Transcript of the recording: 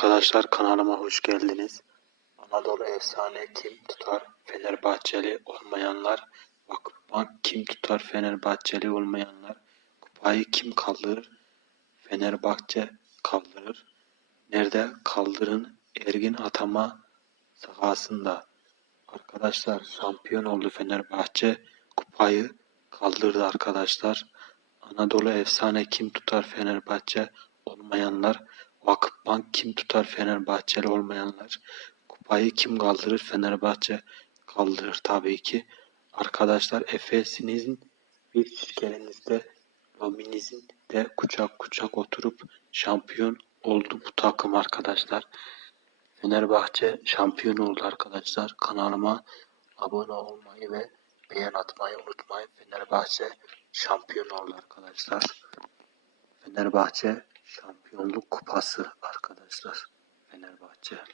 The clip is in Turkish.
Arkadaşlar kanalıma hoş geldiniz. Anadolu efsane kim tutar Fenerbahçeli olmayanlar, Vakıfbank kim tutar Fenerbahçeli olmayanlar, kupayı kim kaldırır? Fenerbahçe kaldırır. Nerede kaldırın? Ergin Atama sahasında. Arkadaşlar şampiyon oldu Fenerbahçe. Kupayı kaldırdı arkadaşlar. Anadolu efsane kim tutar Fenerbahçe olmayanlar, Vakıfbank kim tutar Fenerbahçeli olmayanlar, kupayı kim kaldırır Fenerbahçe kaldırır tabii ki. Arkadaşlar Efes'inizin bir şirketinizde Lominizin de kucak kucak oturup şampiyon oldu bu takım arkadaşlar. Fenerbahçe şampiyon oldu arkadaşlar. Kanalıma abone olmayı ve beğen atmayı unutmayın. Fenerbahçe şampiyon oldu arkadaşlar. Fenerbahçe şampiyonluk kupası arkadaşlar. Fenerbahçe.